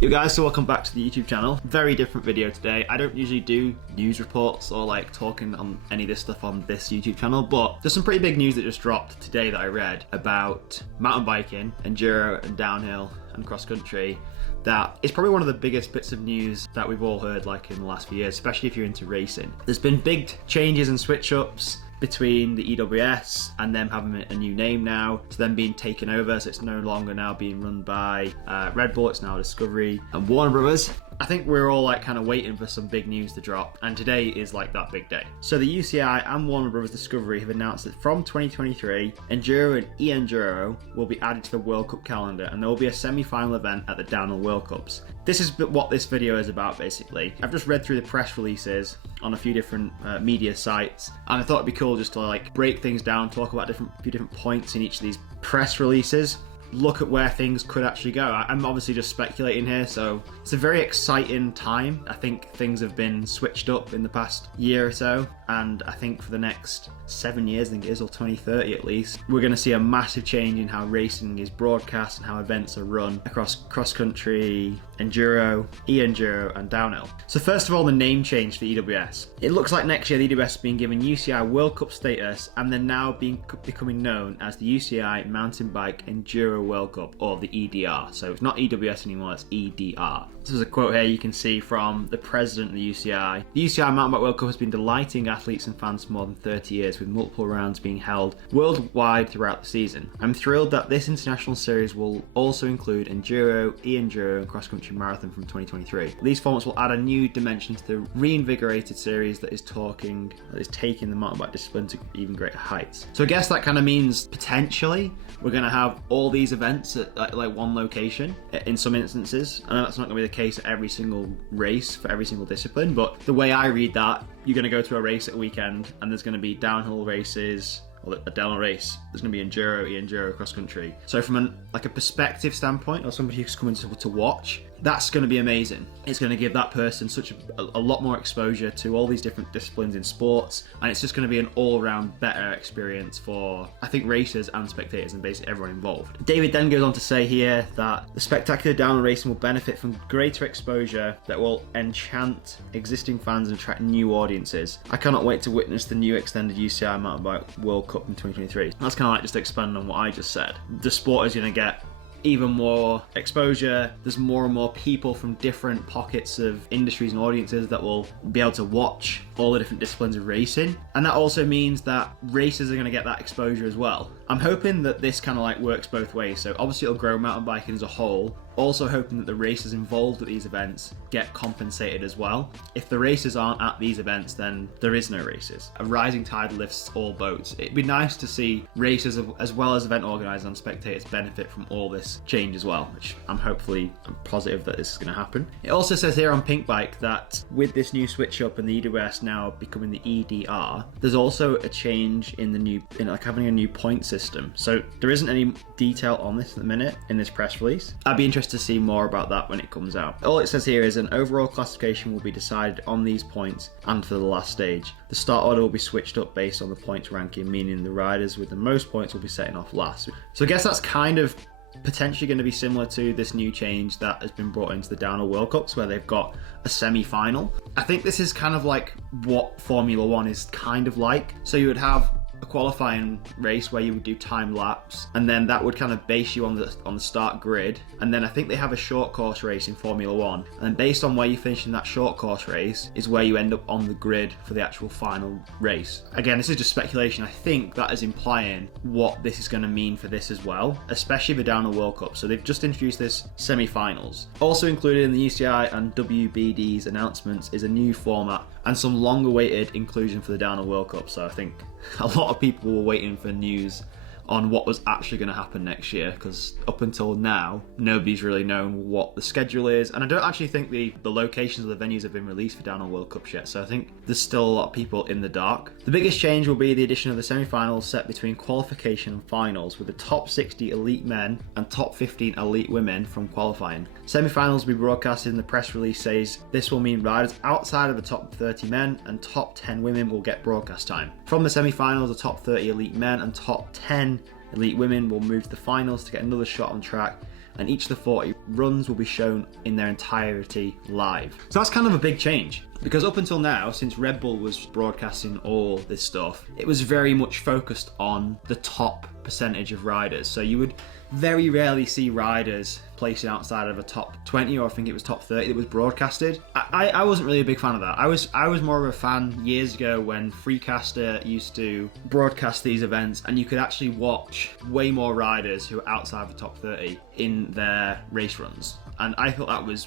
You guys, so welcome back to the YouTube channel. Very different video today. I don't usually do news reports or like talking on any of this stuff on this YouTube channel, but there's some pretty big news that just dropped today that I read about mountain biking, enduro and downhill and cross country. That is probably one of the biggest bits of news that we've all heard like in the last few years, especially if you're into racing. There's been big changes and switch ups between the EWS and them having a new name now, to them being taken over, so it's no longer now being run by Red Bull, it's now Discovery and Warner Brothers. I think we're all like kind of waiting for some big news to drop, and today is like that big day. So the UCI and Warner Brothers Discovery have announced that from 2023, Enduro and e-Enduro will be added to the World Cup calendar, and there will be a semi-final event at the Downhill World Cups. This is what this video is about basically. I've just read through the press releases on a few different media sites, and I thought it'd be cool just to like break things down, talk about a few different points in each of these press releases, look at where things could actually go. I'm obviously just speculating here, so it's a very exciting time. I think things have been switched up in the past year or so, and I think for the next 7 years, I think it is, or 2030 at least, we're going to see a massive change in how racing is broadcast and how events are run across cross-country, enduro, e-enduro and downhill. So first of all, the name change for EWS. It looks like next year the EWS is being given UCI World Cup status, and they're now becoming known as the UCI Mountain Bike Enduro World Cup, or the EDR. So it's not EWS anymore, it's EDR. This is a quote here you can see from the president of the UCI. The UCI Mountain Bike World Cup has been delighting athletes and fans for more than 30 years, with multiple rounds being held worldwide throughout the season. I'm thrilled that this international series will also include enduro, e-enduro and cross-country marathon from 2023. These formats will add a new dimension to the reinvigorated series that is taking the mountain bike discipline to even greater heights. So I guess that kind of means potentially we're going to have all these events at like one location in some instances. I know that's not going to be the case at every single race for every single discipline, but the way I read that, you're going to go to a race at a weekend and there's going to be downhill races, or a downhill race, there's going to be enduro, e-enduro, cross country. So from a perspective standpoint, or somebody who's coming to watch, that's going to be amazing. It's going to give that person such a lot more exposure to all these different disciplines in sports, and it's just going to be an all-around better experience for, I think, racers and spectators and basically everyone involved. David then goes on to say here that the spectacular downhill racing will benefit from greater exposure that will enchant existing fans and attract new audiences. I cannot wait to witness the new extended UCI Mountain Bike World Cup in 2023. That's kind of like just expanding on what I just said. The sport is going to get even more exposure. There's more and more people from different pockets of industries and audiences that will be able to watch all the different disciplines of racing, and that also means that racers are going to get that exposure as well. I'm hoping that this kind of like works both ways. So obviously it'll grow mountain biking as a whole, also hoping that the racers involved at these events get compensated as well. If the racers aren't at these events, then there is no races. A rising tide lifts all boats. It'd be nice to see racers as well as event organisers and spectators benefit from all this change as well, which I'm positive that this is going to happen. It also says here on Pink Bike that with this new switch up and the EWS now becoming the EDR, there's also a change in having a new point system. So there isn't any detail on this at the minute in this press release. I'd be interested to see more about that when it comes out. All it says here is an overall classification will be decided on these points and for the last stage. The start order will be switched up based on the points ranking, meaning the riders with the most points will be setting off last. So I guess that's kind of potentially going to be similar to this new change that has been brought into the Downhill World Cups, where they've got a semi-final. I think this is kind of like what Formula One is kind of like. So you would have a qualifying race where you would do time lapse, and then that would kind of base you on the start grid, and then I think they have a short course race in Formula One, and then based on where you finish in that short course race is where you end up on the grid for the actual final race. Again, this is just speculation. I think that is implying what this is going to mean for this as well, especially the Downhill World Cup. So they've just introduced this semi-finals. Also included in the UCI and WBD's announcements is a new format and some long-awaited inclusion for the Downhill World Cup. So I think a lot of people were waiting for news on what was actually going to happen next year, because up until now nobody's really known what the schedule is, and I don't actually think the locations of the venues have been released for Downhill World Cups yet, so I think there's still a lot of people in the dark. The biggest change will be the addition of the semi-finals set between qualification and finals, with the top 60 elite men and top 15 elite women from qualifying. Semi-finals will be broadcasted, and the press release says this will mean riders outside of the top 30 men and top 10 women will get broadcast time. From the semi-finals, the top 30 elite men and top 10 elite women will move to the finals to get another shot on track and each of the 40 runs will be shown in their entirety live. So that's kind of a big change. Because up until now, since Red Bull was broadcasting all this stuff, it was very much focused on the top percentage of riders. So you would very rarely see riders placing outside of a top 20, or I think it was top 30 that was broadcasted. I wasn't really a big fan of that. I was more of a fan years ago when Freecaster used to broadcast these events, and you could actually watch way more riders who were outside of the top 30 in their race runs. And I thought that was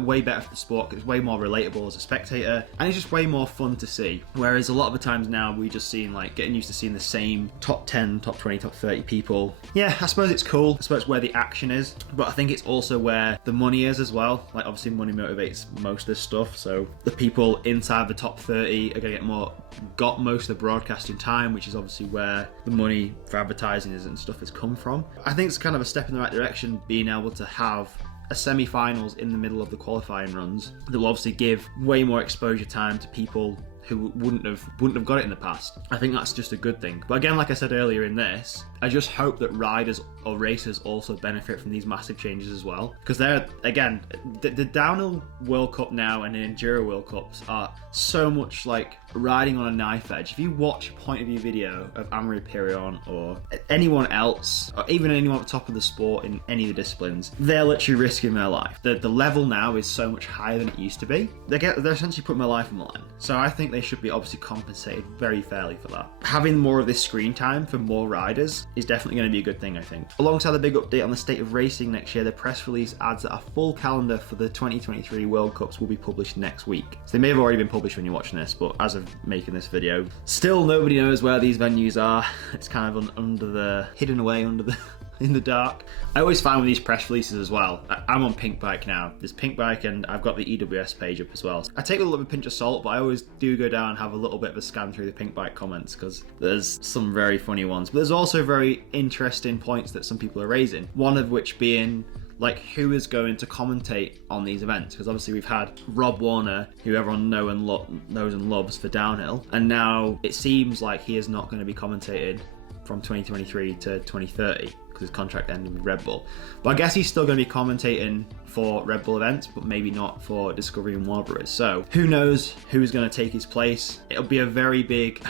way better for the sport, because it's way more relatable as a spectator, and it's just way more fun to see. Whereas a lot of the times now we just seeing getting used to seeing the same top 10, top 20, top 30 people. Yeah, I suppose it's cool. I suppose it's where the action is, but I think it's also where the money is as well. Like, obviously money motivates most of this stuff, so the people inside the top 30 are going to got most of the broadcasting time, which is obviously where the money for advertising is and stuff has come from. I think it's kind of a step in the right direction, being able to have a semi-finals in the middle of the qualifying runs that will obviously give way more exposure time to people who wouldn't have got it in the past. I think that's just a good thing. But again, like I said earlier in this, I just hope that riders or racers also benefit from these massive changes as well. Because they're, again, the downhill World Cup now and the Enduro World Cups are so much like riding on a knife edge. If you watch a point of view video of Amaury Pirion or anyone else, or even anyone at the top of the sport in any of the disciplines, they're literally risking their life. The level now is so much higher than it used to be. They're essentially putting their life on the line. So I think they should be obviously compensated very fairly for that. Having more of this screen time for more riders is definitely going to be a good thing, I think. Alongside the big update on the state of racing next year, the press release adds that a full calendar for the 2023 World Cups will be published next week. So they may have already been published when you're watching this, but as of making this video, still nobody knows where these venues are. It's kind of hidden away under the in the dark. I always find with these press releases as well, I'm on Pink Bike now. There's Pink Bike and I've got the EWS page up as well. I take a little bit of a pinch of salt, but I always do go down and have a little bit of a scan through the Pink Bike comments, because there's some very funny ones. But there's also very interesting points that some people are raising. One of which being, like, who is going to commentate on these events? Because obviously we've had Rob Warner, who everyone knows and loves for downhill, and now it seems like he is not going to be commentated from 2023 to 2030 because his contract ended with Red Bull. But I guess he's still going to be commentating for Red Bull events, but maybe not for Discovery and Warburg's. So who knows who's going to take his place? It'll be a very big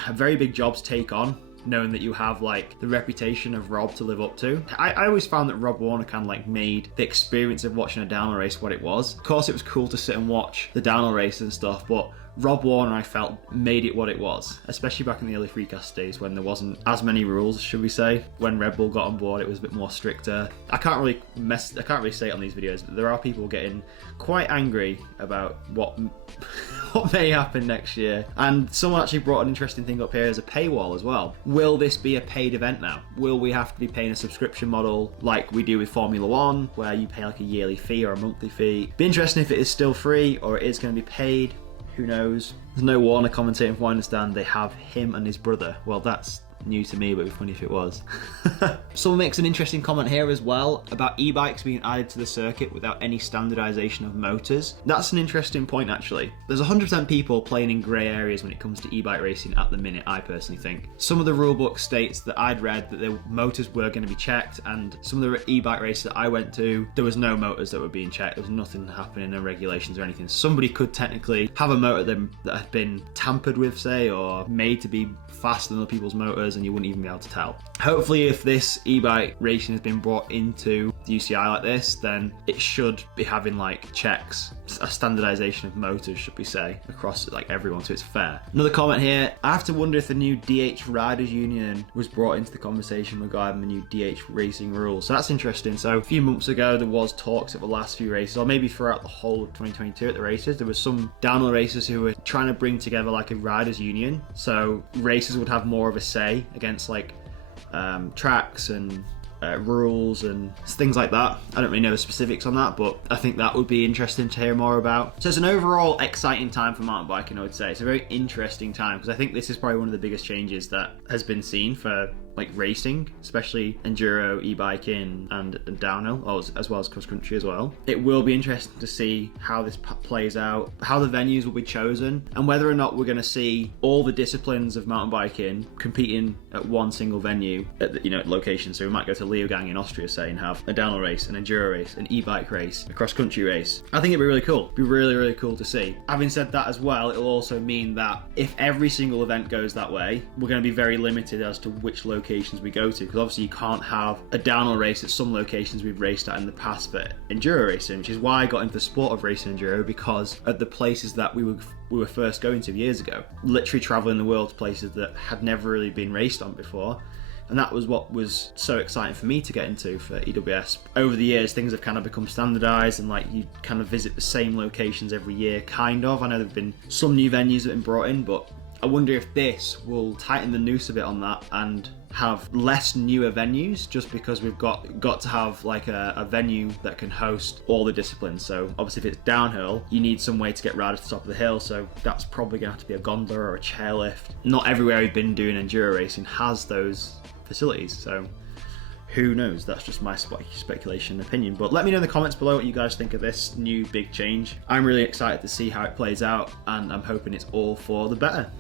job to take on, knowing that you have like the reputation of Rob to live up to. I always found that Rob Warner kind of like made the experience of watching a downhill race what it was. Of course, it was cool to sit and watch the downhill races and stuff, but Rob Warner, I felt, made it what it was, especially back in the early Freecast days when there wasn't as many rules, should we say. When Red Bull got on board, it was a bit more stricter. I can't really say it on these videos, but there are people getting quite angry about what may happen next year. And someone actually brought an interesting thing up here as a paywall as well. Will this be a paid event now? Will we have to be paying a subscription model like we do with Formula One, where you pay like a yearly fee or a monthly fee? Be interesting if it is still free or it is going to be paid. Who knows? There's no Warner commentating, from what I understand. They have him and his brother. Well, that's new to me, but it'd be funny if it was. Someone makes an interesting comment here as well about e-bikes being added to the circuit without any standardization of motors. That's an interesting point, actually. There's 100% people playing in grey areas when it comes to e-bike racing at the minute, I personally think. Some of the rulebook states that I'd read that the motors were going to be checked, and some of the e-bike races that I went to, there was no motors that were being checked. There was nothing happening, no regulations or anything. Somebody could technically have a motor that had been tampered with, say, or made to be faster than other people's motors, and you wouldn't even be able to tell. Hopefully, if this e-bike racing has been brought into the UCI like this, then it should be having like checks, a standardization of motors, should we say, across like everyone, so it's fair. Another comment here: I have to wonder if the new DH Riders Union was brought into the conversation regarding the new DH racing rules. So that's interesting. So a few months ago there was talks at the last few races, or maybe throughout the whole of 2022 at the races, there was some downhill racers who were trying to bring together like a riders union, so racers would have more of a say against like tracks and rules and things like that. I don't really know the specifics on that, but I think that would be interesting to hear more about. So it's an overall exciting time for mountain biking, I would say. It's a very interesting time, because I think this is probably one of the biggest changes that has been seen for like racing, especially enduro, e-biking and downhill, as well as cross country as well. It will be interesting to see how this plays out, how the venues will be chosen, and whether or not we're going to see all the disciplines of mountain biking competing at one single venue at location. So we might go to Leogang in Austria, say, and have a downhill race, an enduro race, an e-bike race, a cross country race. I think it'd be really cool. It'd be really, really cool to see. Having said that as well, it'll also mean that if every single event goes that way, we're going to be very limited as to which locations we go to, because obviously you can't have a downhill race at some locations we've raced at in the past for enduro racing, which is why I got into the sport of racing enduro, because at the places that we were first going to years ago, literally traveling the world to places that had never really been raced on before. And that was what was so exciting for me to get into for EWS. Over the years, things have kind of become standardized, and like you kind of visit the same locations every year, kind of. I know there've been some new venues that have been brought in, but I wonder if this will tighten the noose a bit on that and have less newer venues, just because we've got to have like a venue that can host all the disciplines. So obviously if it's downhill, you need some way to get right to the top of the hill, so that's probably gonna have to be a gondola or a chairlift. Not everywhere we've been doing enduro racing has those facilities, so who knows? That's just my speculation and opinion. But let me know in the comments below what you guys think of this new big change. I'm really excited to see how it plays out, and I'm hoping it's all for the better.